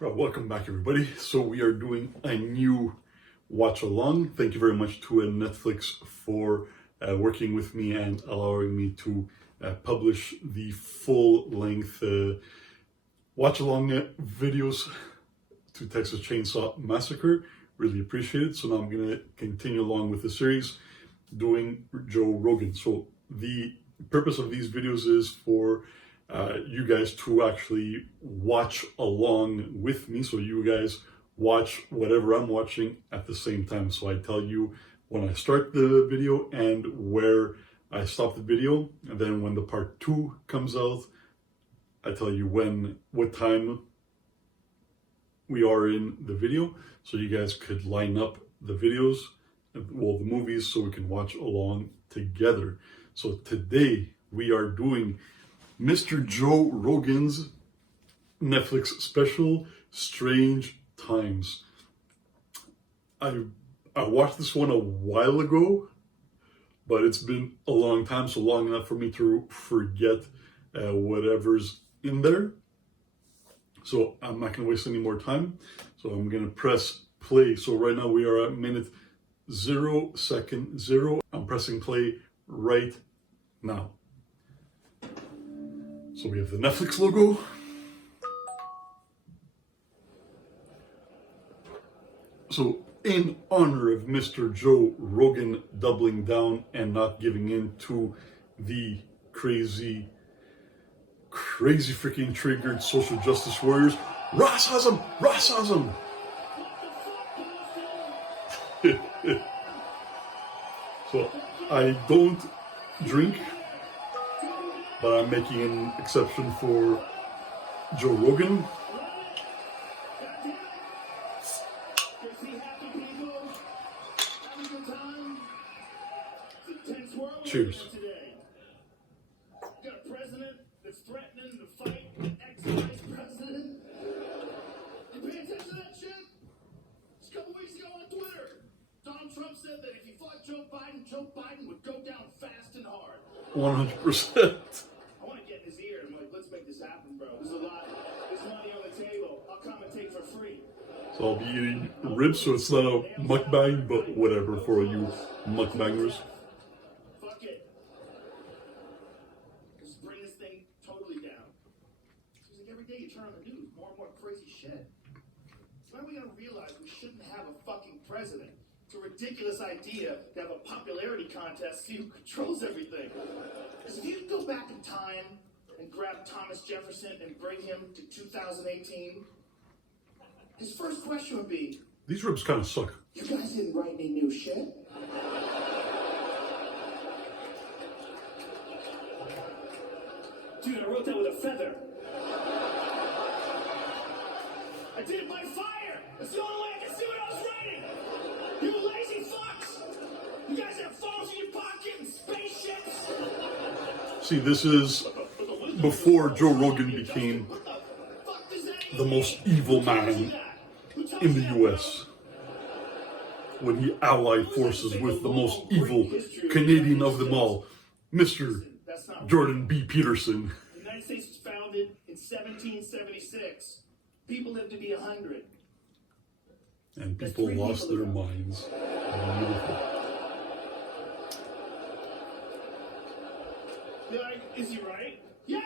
Well, welcome back, everybody. So we are doing a new watch along. Thank you very much to Netflix for working with me and allowing me to publish the full-length watch along videos to Texas Chainsaw Massacre. Really appreciate it. So now I'm going to continue along with the series doing Joe Rogan. So the purpose of these videos is for you guys to actually watch along with me. So you guys watch whatever I'm watching at the same time. So I tell you when I start the video and where I stop the video. And then when the part 2 comes out, I tell you what time we are in the video. So you guys could line up the videos, well, the movies, so we can watch along together. So today we are doing Mr. Joe Rogan's Netflix special, Strange Times. I watched this one a while ago, but it's been a long time, so long enough for me to forget whatever's in there. So I'm not going to waste any more time. So I'm going to press play. So right now we are at minute 0, second 0. I'm pressing play right now. So we have the Netflix logo. So in honor of Mr. Joe Rogan doubling down and not giving in to the crazy freaking triggered social justice warriors, Rassism! Rassism! So I don't drink, but I'm making an exception for Joe Rogan. Cheers. Got a president that's threatening to fight an ex-vice president. You pay attention to that shit? Just a couple weeks ago on Twitter, Donald Trump said that if he fought Joe Biden would go down fast and hard. 100%. I want to get in his ear and I'm like, let's make this happen, bro. There's a lot. There's money on the table. I'll commentate for free. So I'll be eating ribs, so it's not a mukbang, but whatever for you mukbangers. Fuck it. Just bring this thing totally down. Seems like every day you turn on the news, more and more crazy shit. When are we gonna realize we shouldn't have a fucking president? It's a ridiculous idea to have a popularity contest, see who controls everything. Because if you could go back in time and grab Thomas Jefferson and bring him to 2018, his first question would be, These ribs kind of suck. you guys didn't write any new shit? Dude, I wrote that with a feather. I did it by fire! That's the only way I can see what I was writing! You lazy fucks! You guys have phones in your pocket and spaceships! See, this is before Joe Rogan became the most evil man in the US. When he allied forces with the most evil Canadian of them all, Mr. Jordan B. Peterson. The United States was founded in 1776. People lived to be 100. And people lost their minds. Beautiful. You're like, is he right? Yeah!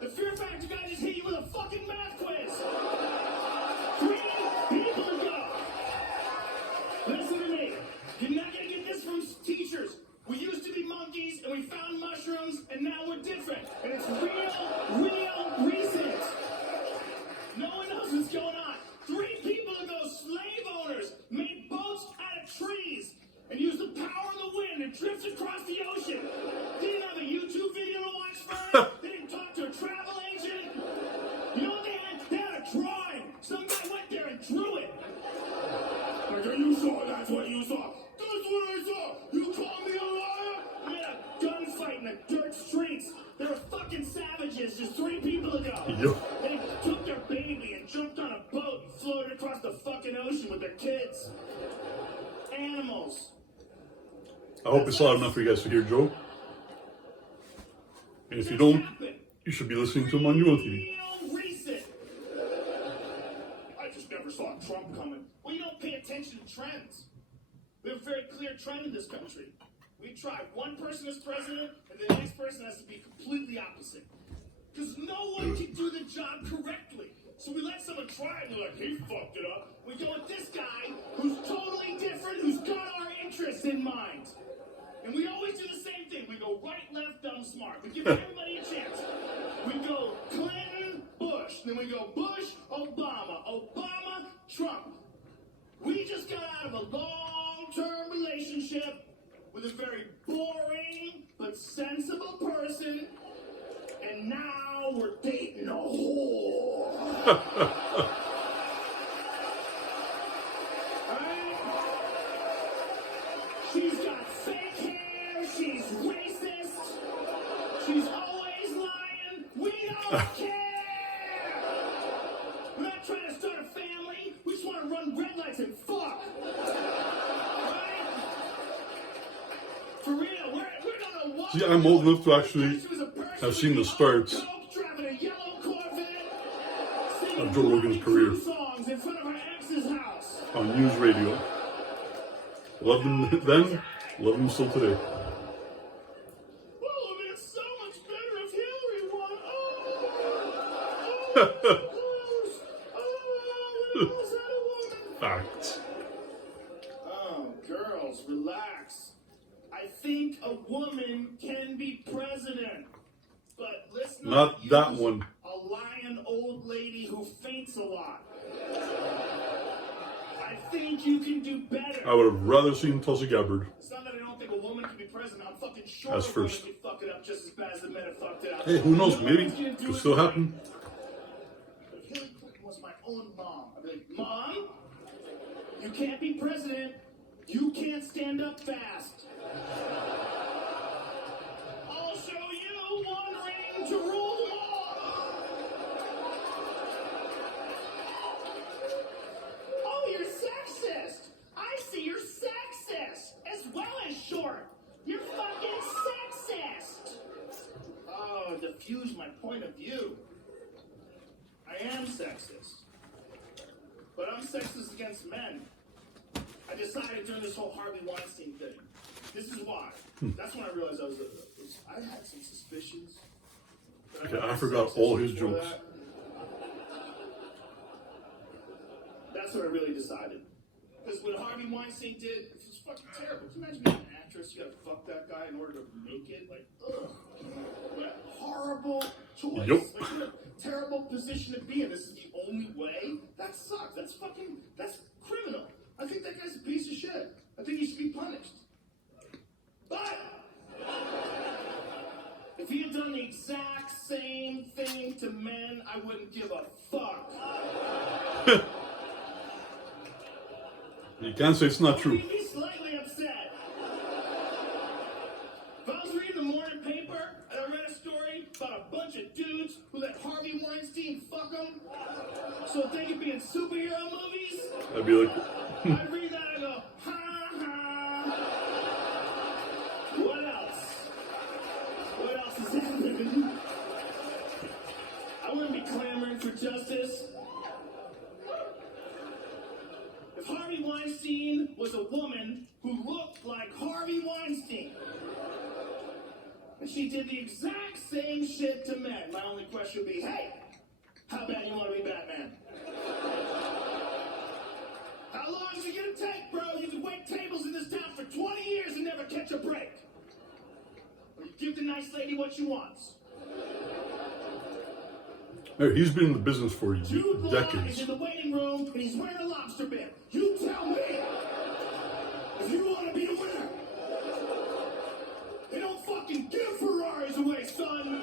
The fear factor guy just hit you with a fucking math quiz! 3 people ago! Listen to me. You're not gonna get this from teachers. We used to be monkeys, and we found mushrooms, and now we're different. And it's real recent. No one knows what's going on. 3 people ago, slave owners made boats out of trees and used the power of the wind and drift across the ocean. They didn't have a YouTube video to watch first. They didn't talk to a travel agent. You know what they had? They had a drawing. Some guy went there and drew it. Like, you saw, that's what you saw. That's what I saw. You call me a liar? We had a gunfight in the dirt streets. They were fucking savages just 3 people ago. Yep. They took their baby and jumped on a boat and floated across the fucking ocean with their kids. Animals. I hope it's loud enough for you guys to hear Joe. And if you don't, you should be listening to him on your own TV. Real recent. just never saw Trump coming. Well, you don't pay attention to trends. We have a very clear trend in this country. We try one person as president, and the next person has to be completely opposite. Because no one can do the job correctly. So we let someone try, and they're like, he fucked it up. We go with this guy, who's totally different, who's got our interests in mind. And we always do the same thing. We go right, left, dumb, smart. We give everybody a chance. We go Clinton, Bush. Then we go Bush, Obama. Obama, Trump. We just got out of a long-term relationship with a very boring but sensible person. And now we're dating a whore. Right? She's got fake hair. She's racist. She's always lying. We don't care. We're not trying to start a family. We just want to run red lights and fuck. Right? For real, we're gonna walk. See, I'm old enough to actually have seen the starts of Joe Rogan's career on news radio. Loved him then, love him still today. Well, it's so much better if Hillary won. Was that a woman? Fact. Oh, girls, relax. I think a woman can be president, but let's Not use that one. a lying old lady who faints a lot. I think you can do better. I would have rather seen Tulsi Gabbard It's not that I don't think a woman can be president. I'm fucking sure as a woman first. can fuck it up just as bad as the men have fucked it up. Hey, who knows? No Maybe one's gonna do could it still right. happen. If Hillary Clinton was my own mom, I'd be like, Mom, you can't be president. You can't stand up fast. I'll show you one ring to rule them all. Oh, you're sexist. I see you're sexist as well as short. You're fucking sexist. Oh, diffuse my point of view. I am sexist. But I'm sexist against men. I decided during this whole Harvey Weinstein thing. This is why. That's when I realized I had some suspicions. Okay, I forgot all his jokes. That's what I really decided. Because what Harvey Weinstein did, it was fucking terrible. Can you imagine being an actress? You gotta fuck that guy in order to make it? Like, ugh. What a horrible choice. Yep. Like, what a terrible position to be in. This is the only way? That sucks. That's criminal. I think that guy's a piece of shit. I think he should be punished. But if he had done the exact same thing to men, I wouldn't give a fuck. You can't say it's not true. I'd be slightly upset. If I was reading the morning paper and I read a story about a bunch of dudes who let Harvey Weinstein fuck them so that they could be in superhero movies, I'd be like, I'd read that and go, ha ha. What else? What else is happening? I wouldn't be clamoring for justice. If Harvey Weinstein was a woman who looked like Harvey Weinstein, and she did the exact same shit to men, my only question would be, hey, how bad you want to be Batman? How long is it gonna take, bro? You can wait tables in this town for 20 years and never catch a break. Or you give the nice lady what she wants. hey, he's been in the business for Jude Law is decades. in the waiting room and he's wearing a lobster bib. You tell me if you want to be a winner. They don't fucking give Ferraris away, son.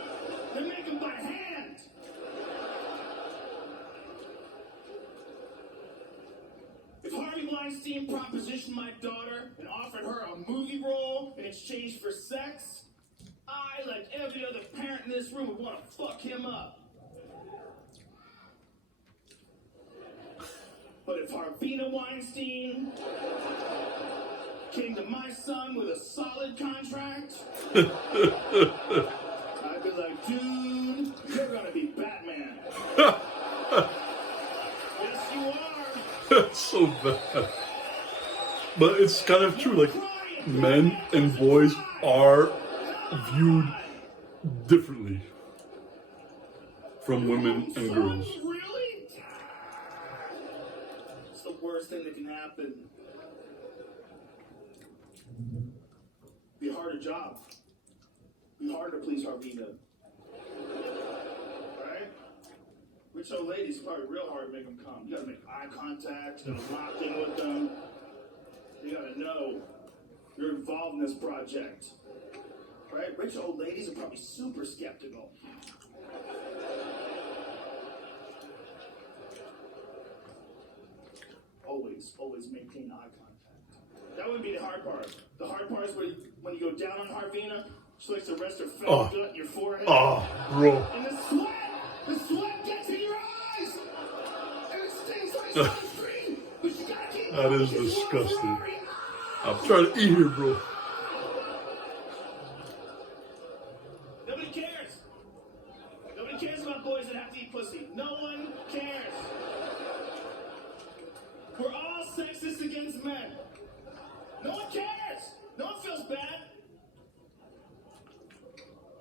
They make them by hand. If Harvey Weinstein propositioned my daughter and offered her a movie role in exchange for sex, I, like every other parent in this room, would want to fuck him up. But if Harvina Weinstein came to my son with a solid contract, I'd be like, dude, you're gonna be Batman. Yes, you are. So bad. But it's kind of true. Like, men and boys are viewed differently from women and girls. Really? It's the worst thing that can happen. Be a harder job. Be harder to please Harvina. Right? Rich old ladies, probably real hard to make them come. You gotta make eye contact, you gotta lock in with them. You gotta know you're involved in this project. Right? Rich old ladies are probably super skeptical. Always maintain eye contact. That would be the hard part. The hard part is when you go down on Harvina, she likes to rest her fat gut in your forehead. Oh, bro. And the sweat gets in your eyes! And it stings like sunscreen! But you gotta keep That is disgusting. I'm trying to eat here, bro. Nobody cares. Nobody cares about boys that have to eat pussy. No one cares. We're all sexist against men. No one cares. No one feels bad.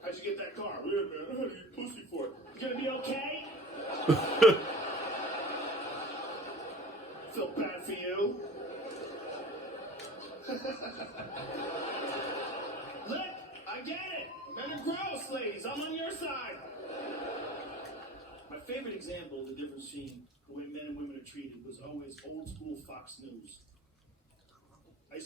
How'd you get that car? Yeah, man. I had to eat pussy for it. You gonna be okay? Feel bad for you. Look, I get it. Men are gross, ladies. I'm on your side. My favorite example of the difference between the way men and women are treated was always old school Fox News. I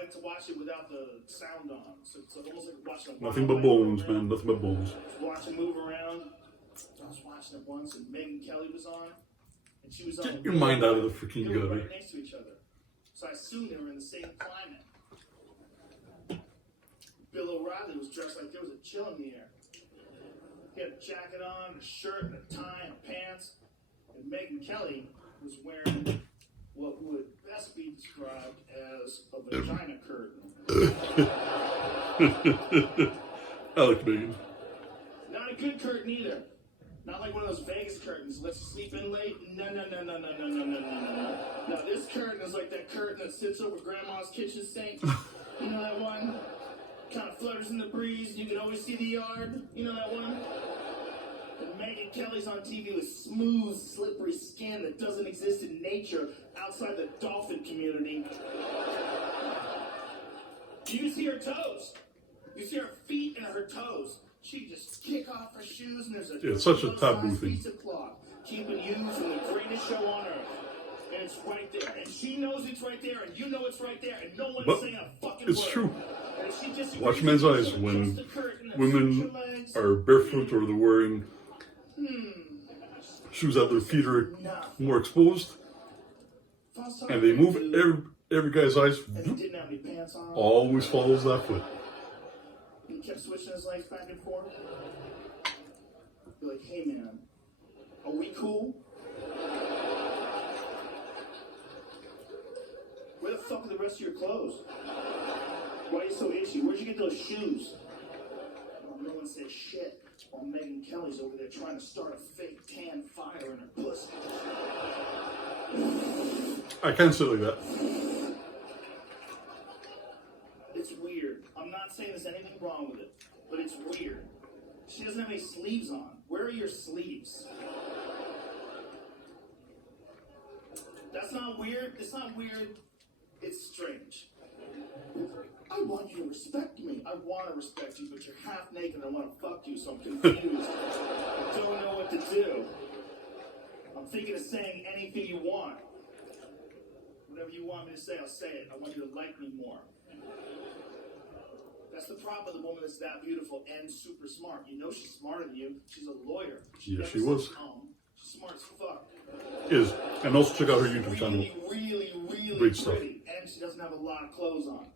like to watch it without the sound on. So it's almost like watching a Nothing but bones, man. Nothing but bones. Watch it move around. I was watching it once and Megyn Kelly was on. And she was on. Get your mind out of the freaking They were gutter. right next to each other. So I assumed they were in the same climate. Bill O'Reilly was dressed like there was a chill in the air. He had a jacket on, a shirt, and a tie, and pants. And Megyn Kelly was wearing what would best be described as a vagina curtain. I like Megan. Not a good curtain either. Not like one of those Vegas curtains. Let's sleep in late. No. No, this curtain is like that curtain that sits over Grandma's kitchen sink. You know that one? Kind of flutters in the breeze. You can always see the yard. You know that one? And Megyn Kelly's on TV with smooth, slippery skin that doesn't exist in nature outside the dolphin community. You see her toes. You see her feet and her toes. She just kick off her shoes and there's a it's such a taboo thing. Piece of cloth keeping you from the greatest show on earth. And it's right there. And she knows it's right there and you know it's right there and no one's saying a fucking it's word. true. And if she disagrees, Watch men's eyes when women are barefoot or they're wearing shoes that their feet are more exposed, and they move. Every guy's eyes and he didn't have any pants on. always follows that foot. He kept switching his legs back and forth. Be like, hey man, are we cool? Where the fuck are the rest of your clothes? Why are you so itchy? Where'd you get those shoes? Well, no one said shit while Megyn Kelly's over there trying to start a fake tan fire in her pussy. I can't say like that. It's weird. I'm not saying there's anything wrong with it, but it's weird. She doesn't have any sleeves on. Where are your sleeves? That's not weird. It's not weird. It's strange. I want you to respect me. I want to respect you, but you're half naked and I want to fuck you, so I'm confused. I don't know what to do. I'm thinking of saying anything you want. Whatever you want me to say, I'll say it. I want you to like me more. That's the problem with a woman that's that beautiful and super smart. You know she's smarter than you. She's a lawyer. Yes, she was. She's smart as fuck. Is. And also check out her YouTube channel. Really Great stuff. pretty. And she doesn't have a lot of clothes on.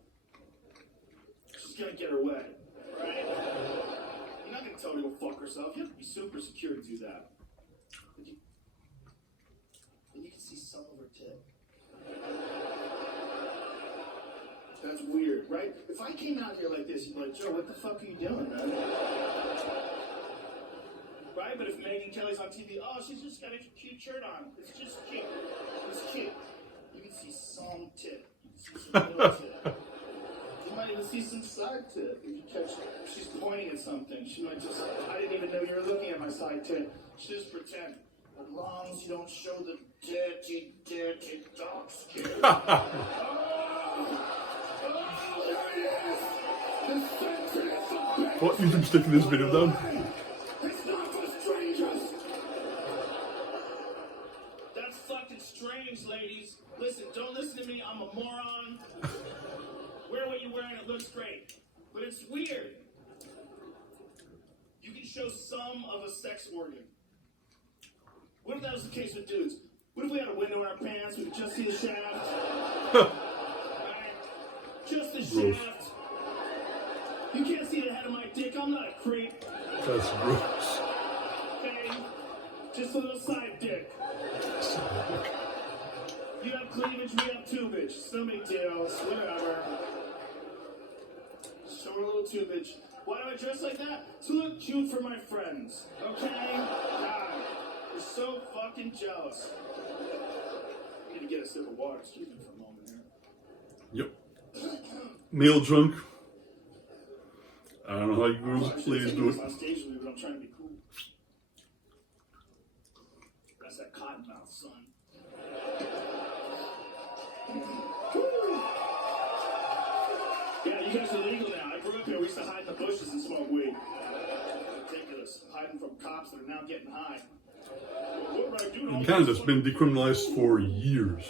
She's gonna get her way. Right? You're not gonna tell her to go fuck herself. You have to be super secure to do that. But you can see some of her tip. That's weird, right? If I came out here like this, you'd be like, Joe, what the fuck are you doing, man? Right? But if Megyn Kelly's on TV, oh, she's just got a cute shirt on. It's just cute. It's cute. middle tip. You might even see some side tip. If you catch she's pointing at something, she might just, I didn't even know you were looking at my side tip. She just pretend. As long as you don't show the dirty, dirty dog skin. Oh, there it is! The sensitive bitch! What? YouTube's taking this video down? It's not for strangers! That's fucking strange, ladies. Listen, don't listen to me, I'm a moron. Wear what you're wearing, it looks great. But it's weird. You can show some of a sex organ. What if that was the case with dudes? What if we had a window in our pants, we could just see the shaft? Right? Just the shaft. You can't see the head of my dick, I'm not a creep. That's gross. Okay? Just a little side dick. You have cleavage, we have tubage. It's no big deal, it's whatever. Show a little tubage. Why do I dress like that? To look cute for my friends. Okay? God, you're so fucking jealous. I need to get a sip of water. Excuse me for a moment here. Yep. Male drunk. I don't know how you girls, ladies do it. On stage with me, but I'm trying to be cool. That's that cotton mouth, son. Yeah, you guys are legal now. I grew up here. We used to hide in the bushes and smoke weed. Ridiculous. Hiding from cops that are now getting high. What would I do to all In Canada, it's been decriminalized for years.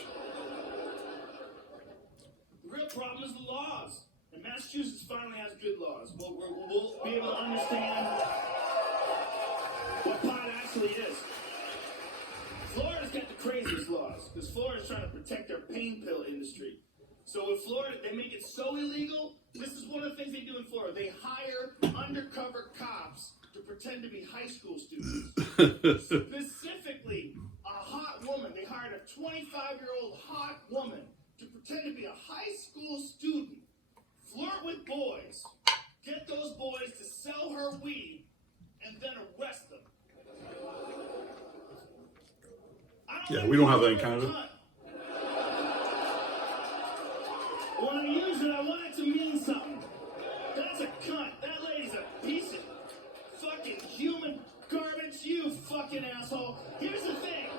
The real problem is the laws. And Massachusetts finally has good laws. We'll be able to understand what pot actually is. Florida's got the craziest laws because Florida's trying to protect their pain pill industry. So in Florida, they make it so illegal. This is one of the things they do in Florida. They hire undercover cops to pretend to be high school students. Specifically, a hot woman. They hired a 25-year-old hot woman to pretend to be a high school student, flirt with boys, get those boys to sell her weed, and then arrest them. Yeah, we don't have that in Canada. When I use it, I want it to mean something. That's a cunt. That lady's a piece of fucking human garbage, you fucking asshole. Here's the thing.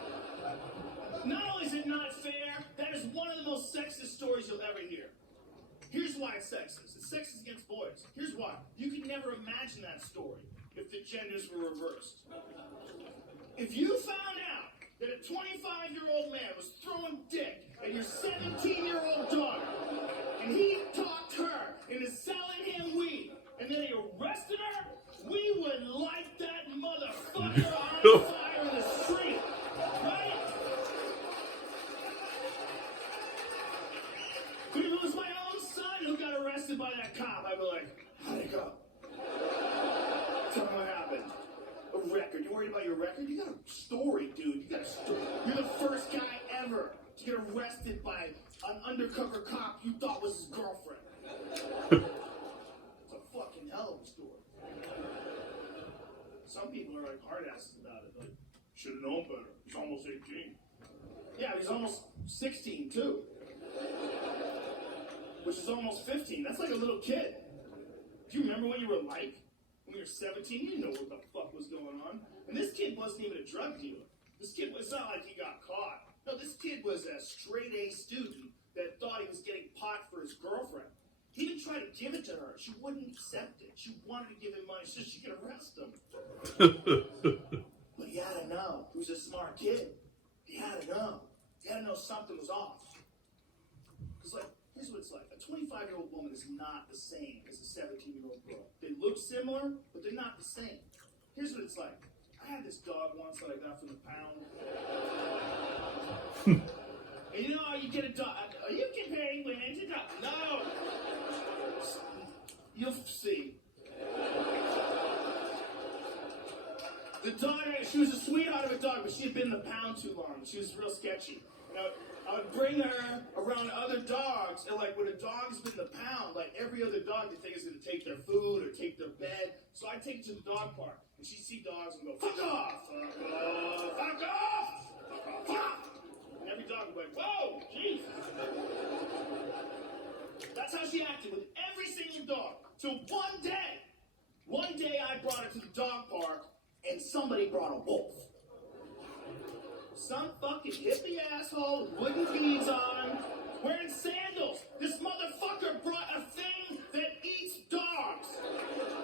Not only is it not fair, that is one of the most sexist stories you'll ever hear. Here's why it's sexist. It's sexist against boys. Here's why. You could never imagine that story if the genders were reversed. If you found out that a 25-year-old man was throwing dick at your 17-year-old daughter, and he talked her into selling him weed, and then he arrested her, we would light that motherfucker on fire in the street, right? But if it was my own son who got arrested by that cop, I'd be like, how'd it go? Tell me what happened. A record. You worried about your record? You got a story, dude. You got a story. You're the first guy ever to get arrested by an undercover cop you thought was his girlfriend. It's a fucking hell of a story. Some people are like hard asses about it. Like, should have known better. He's almost 18. Yeah, he's almost 16 too. Which is almost 15. That's like a little kid. Do you remember what you were like? When you were 17, you didn't know what the fuck was going on. And this kid wasn't even a drug dealer. This kid was not like he got caught. No, this kid was a straight A student that thought he was getting pot for his girlfriend. He even tried to give it to her. She wouldn't accept it. She wanted to give him money so she could arrest him. But he had to know. He was a smart kid. He had to know. He had to know something was off. Because, like, here's what it's like. A 25-year-old woman is not the same as a 17-year-old girl. They look similar, but they're not the same. Here's what it's like. I had this dog once that I got from the pound. And you know how you get a dog? Are you comparing women to dogs? No! You'll see. The dog, she was a sweetheart of a dog, but she had been in the pound too long. She was real sketchy. Now, I would bring her around other dogs, and like when a dog's been in the pound, like every other dog they think is going to take their food or take their bed. So I'd take her to the dog park, and she'd see dogs and go, fuck off! Fuck off! Fuck off! Fuck off! And every dog would be like, whoa, jeez! That's how she acted with every single dog. Till one day I brought her to the dog park and somebody brought a wolf. Some fucking hippie asshole with wooden beads on, wearing sandals. This motherfucker brought a thing that eats dogs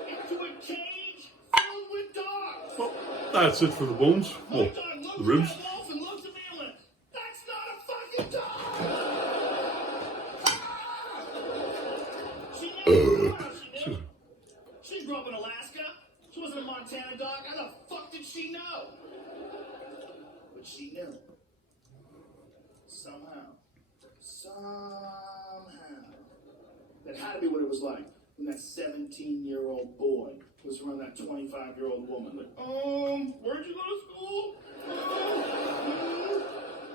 into a cage filled with dogs. Well, that's it for the bones. My Well, dog the looked ribs. at that wolf and looked at me and went, "That's not a fucking dog!" She knew. She knew. She grew up in Alaska. She wasn't a Montana dog. How the fuck did she know? But she knew. Somehow. That had to be what it was like when that 17-year-old boy was around that 25-year-old woman. Like, where'd you go to school?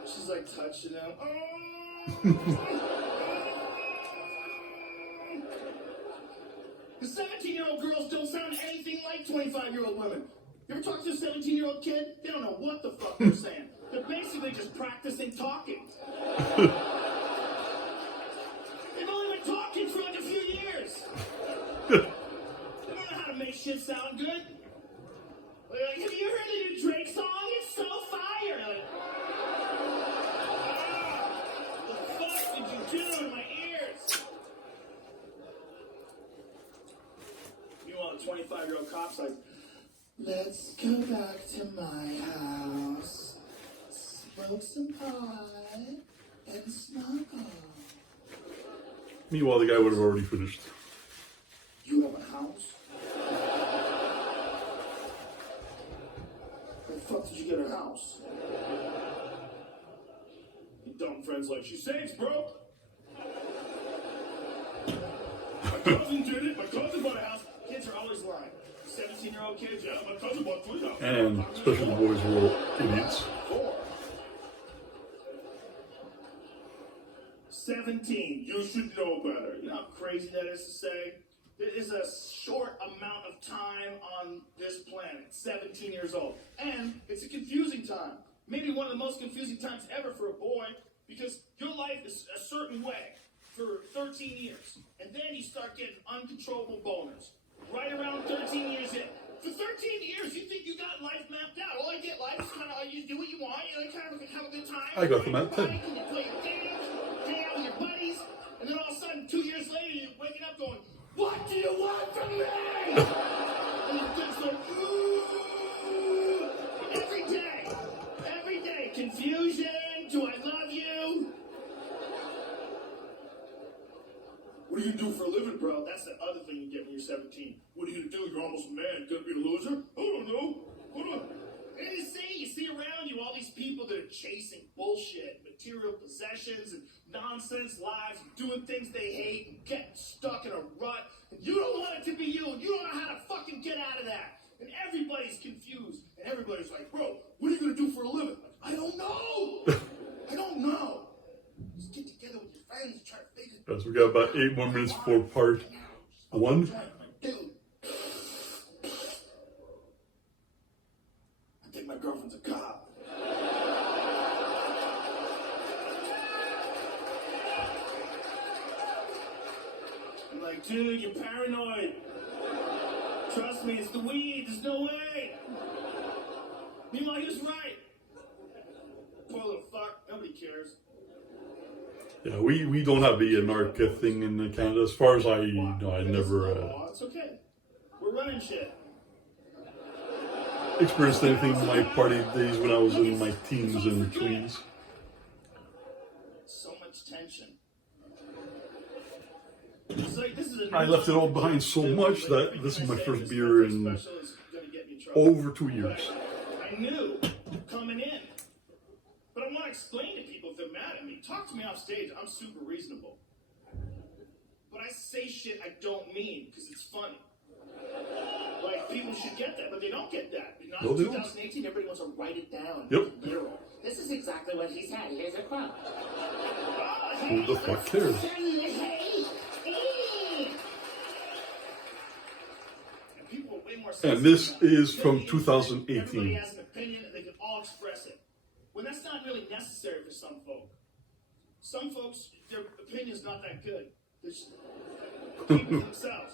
She's like touching him. The 17-year-old girls don't sound anything like 25-year-old women. You ever talk to a 17-year-old kid? They don't know what the fuck they're saying. They're basically just practicing talking. They've only been talking for like a few years. They don't know how to make shit sound good. Like, have you heard the new Drake song? It's so fire. Like, what the fuck did you do in my ears? Meanwhile, the 25-year-old cop's like, let's go back to my house, smoke some pie, and snuggle. Meanwhile, the guy would have already finished. You have a house? Where the fuck did you get a house? You dumb friends like, she saves, bro. My cousin did it. My cousin bought a house. Kids are always lying. 17-year-old kids, yeah, my cousin bought 3 houses. And especially the boys were all idiots. 17, you should know better. You know how crazy that is to say? There is a short amount of time on this planet, 17 years old. And it's a confusing time. Maybe one of the most confusing times ever for a boy, because your life is a certain way for 13 years. And then you start getting uncontrollable boners. Right around 13 years in. For 13 years, you think you got life mapped out. All I get life is kind of, you do what you want, you kind of have a good time. I got them at 10. You play your games, hang out with your buddies, and then all of a sudden, 2 years later, you're waking up going, what do you want from me? And your kids go, ooh. Every day, confusion, do I love you? What do you do for a living, bro? That's the other thing you get when you're 17. What are you gonna do? You're almost a man. Gonna be a loser? I don't know. Hold on. And you see around you all these people that are chasing bullshit, material possessions, and nonsense lives, and doing things they hate, and getting stuck in a rut. And you don't want it to be you, and you don't know how to fucking get out of that. And everybody's confused, and everybody's like, bro, what are you gonna do for a living? Like, I don't know. I don't know. Just get together with your friends, try to figure it out. So we got about 8 more minutes for part 1. Dude, I think my girlfriend's a cop. I'm like, dude, you're paranoid. Trust me, it's the weed. There's no way. Meanwhile, he was right. Poor little fuck. Nobody cares. Yeah, we don't have the narc thing in Canada. As far as I know, I never It's okay. We're running shit. experienced anything in my party days when I was in my teens and tweens. So much tension. It's like, this is a I left it all behind so much that this is my first beer in over 2 years. I knew coming in. But I want to explain to people if they're mad at me. Talk to me off stage. I'm super reasonable. But I say shit I don't mean because it's funny. Like, people should get that, but they don't get that. Not No, in they don't. 2018, everybody wants to write it down. Yep. Literal. This is exactly what he said. Here's a quote. Who the fuck cares? And people are way more And this sensitive is now. from Everybody 2018. has an opinion and they can all express it. When that's not really necessary for some folk. Some folks, their opinion's not that good. They just keep it to themselves.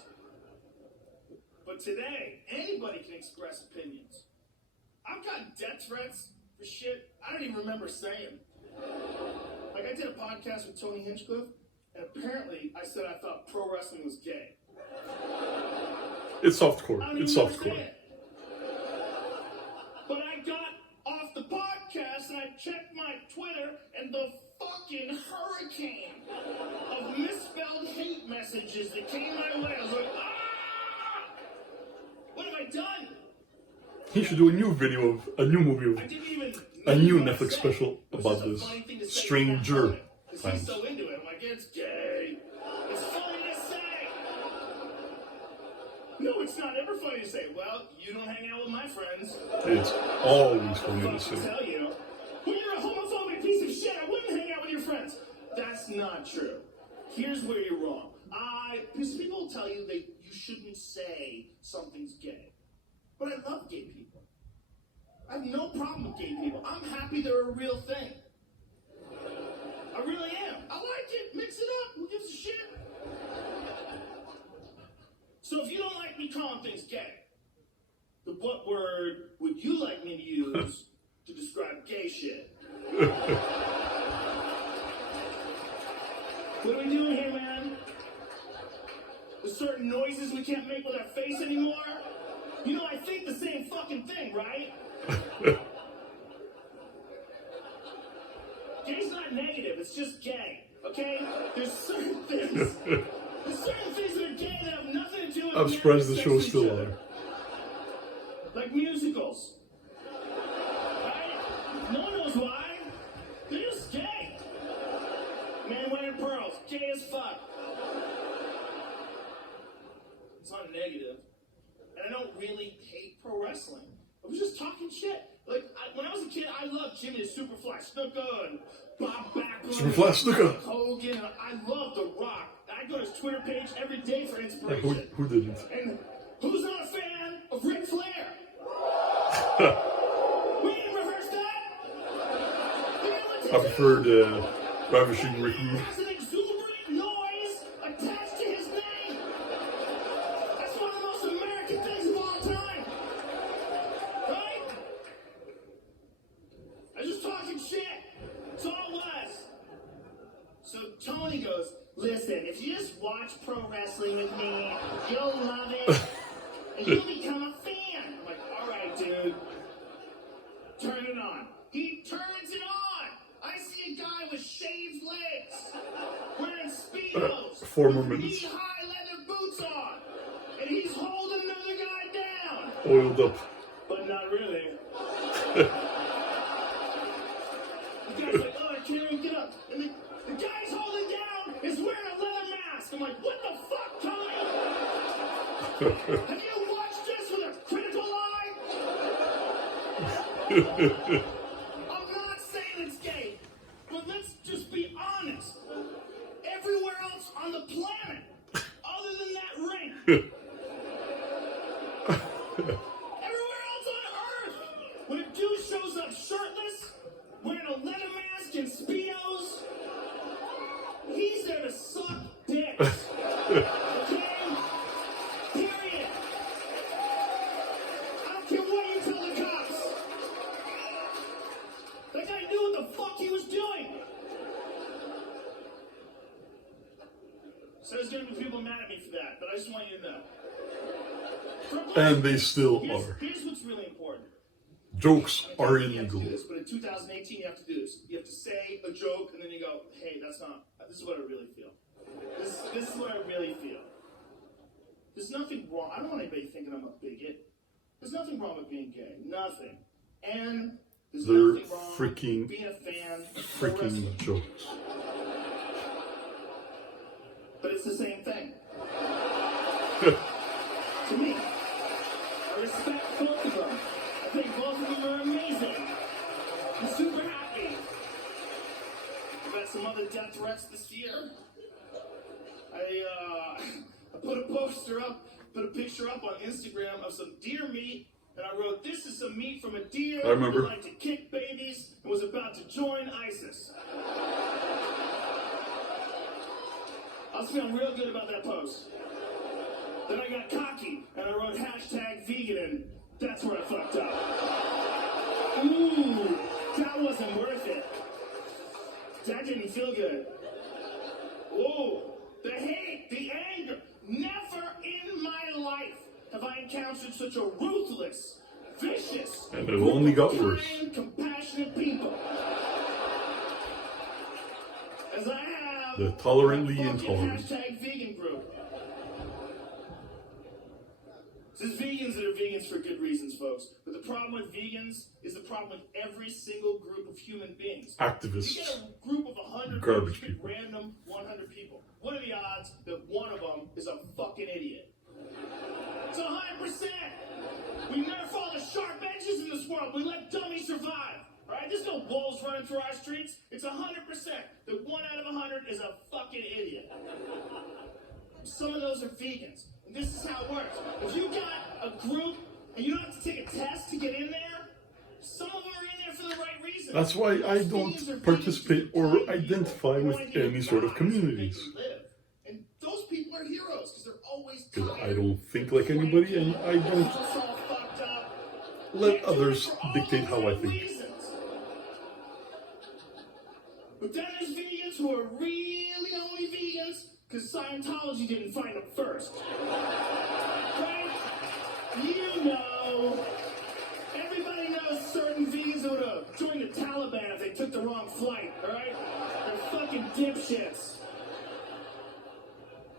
But today, anybody can express opinions. I've gotten death threats for shit I don't even remember saying. Like, I did a podcast with Tony Hinchcliffe, and apparently I said I thought pro wrestling was gay. It's softcore. It's softcore. But I got off the podcast and I checked my Twitter, and the fucking hurricane of misspelled hate messages that came my way. I was like, ah! What have I done? He should do a new video of a new movie I didn't even a new Netflix special about this stranger. Because he's so into it. I'm like, it's gay. It's funny to say. No, it's not ever funny to say. Well, you don't hang out with my friends. It's always funny to say. Tell you, well, you're a homophobic piece of shit. I wouldn't hang out with your friends. That's not true. Here's where you're wrong. Because people will tell you that you shouldn't say something's gay. But I love gay people. I have no problem with gay people. I'm happy they're a real thing. I really am. I like it. Mix it up. Who gives a shit? So if you don't like me calling things gay, then what word would you like me to use to describe gay shit? What are we doing here, man? There's certain noises we can't make with our face anymore. You know, I think the same fucking thing, right? Gay's not negative, it's just gay, okay? There's certain things that are gay that have nothing to do with I'm surprised the show's still on. Like musicals. Right? No one knows why. They're just gay. Man wearing pearls, gay as fuck. It's not negative. And I don't really hate pro wrestling. I was just talking shit. Like, when I was a kid, I loved Jimmy the Superfly Snuka and Bob Backlund. Superfly Snuka. Hogan. And I loved The Rock. I go to his Twitter page every day for inspiration. Who didn't? And who's not a fan of Ric Flair? We didn't rehearse that. I preferred Ravishing Rick Rude. Has an exuberant noise attached to his name. That's one of the most American things of all time. Right? I was just talking shit. That's all it was. So Tony goes, listen, if you just watch pro wrestling with me, you'll love it. And you'll become a fan. I'm like, all right, dude. Turn it on. He turns it on. I see a guy with shaved legs, wearing Speedos, 4 more with minutes. knee-high leather boots on, and he's holding another guy down. Oiled up. But not really. The guy's like, oh, I can't even get up. And the guy's holding down is wearing a leather mask. I'm like, what the fuck, Tony? Have you watched this with a critical eye? I'm not saying it's gay, but let's just be honest. Everywhere else on the planet, other than that ring, everywhere else on Earth, when a dude shows up shirtless, wearing a leather mask and Speedos, he's there to suck dicks. Okay? Period. I don't care what you tell the cops. That guy knew what the fuck he was doing. So there's gonna be people mad at me for that, but I just want you to know. And they still are. Here's what's really important. Jokes are You have to illegal. do this, but in 2018, you have to do this. You have to say a joke, and then you go, hey, that's not, this is what I really feel. This is what I really feel. There's nothing wrong. I don't want anybody thinking I'm a bigot. There's nothing wrong with being gay. Nothing. And there's They're nothing wrong freaking, with being a fan of freaking jokes. But it's the same thing. To me. I respect both of them. I think both of them are amazing. I'm super happy. We've got some other death threats this year. I put a poster up, put a picture up on Instagram of some deer meat, and I wrote, this is some meat from a deer I remember. who liked to kick babies and was about to join ISIS. was feeling real good about that post. Then I got cocky and I wrote #vegan and that's where I fucked up. Ooh, that wasn't worth it. That didn't feel good. Ooh, the hate, the anger. Never in my life have I encountered such a ruthless, vicious, and it only got worse. Kind, compassionate people. As I have the tolerantly intolerant. #vegan group. There's vegans that are vegans for good reasons, folks. But the problem with vegans is the problem with every single group of human beings. Activists. You get a group of 100 Garbage people, people. random 100 people. What are the odds that one of them is a fucking idiot? It's 100%. We nerf all the sharp edges in this world. We let dummies survive. All right? There's no wolves running through our streets. It's 100% that 1 out of 100 is a fucking idiot. Some of those are vegans. And this is how it works. If you got a group and you don't have to take a test to get in there, some of them are in there for the right reason. That's why I don't participate or identify with any sort of communities. And those people are heroes because they're always Because I don't think like anybody and I don't let others dictate how I think. But then there's vegans who are really only vegans because Scientology didn't find them first. Right? You know. Everybody knows certain vegans who would have joined the Taliban if they took the wrong flight, alright? They're fucking dipshits.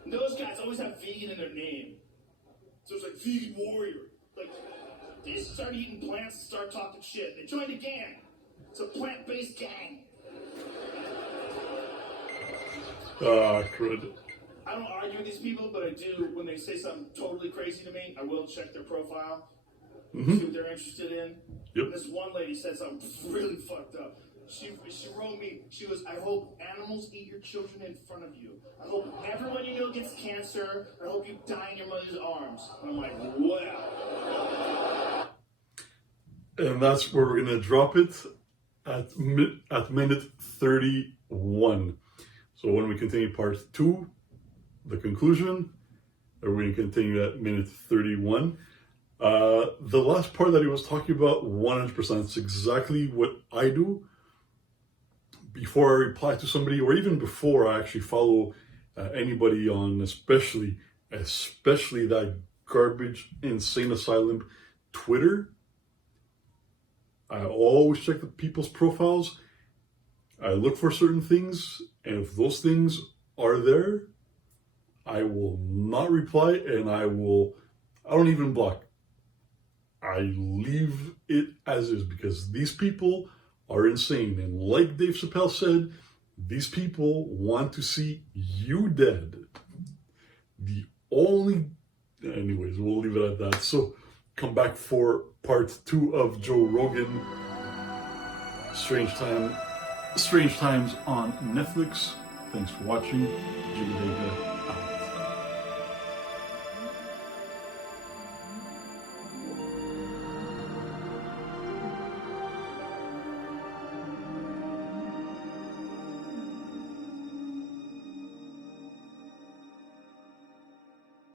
And those guys always have vegan in their name. So it's like vegan warrior. Like, they just start eating plants and start talking shit. They joined a gang. It's a plant-based gang. Crud. I don't argue with these people, but I do, when they say something totally crazy to me, I will check their profile, see what they're interested in. Yep. This one lady said something really fucked up. She wrote me, she goes, I hope animals eat your children in front of you. I hope everyone you know gets cancer. I hope you die in your mother's arms. And I'm like, wow. And that's where we're going to drop it at minute 31. So when we continue part 2, the conclusion, we're going to continue at minute 31. The last part that he was talking about, 100%, it's exactly what I do before I reply to somebody, or even before I actually follow anybody on, especially that garbage insane asylum Twitter. I always check the people's profiles. I look for certain things, and if those things are there, I will not reply, and I don't even block. I leave it as is, because these people are insane. And like Dave Chappelle said, these people want to see you dead. Anyways, we'll leave it at that. So come back for part 2 of Joe Rogan. Strange Times on Netflix. Thanks for watching. Jigga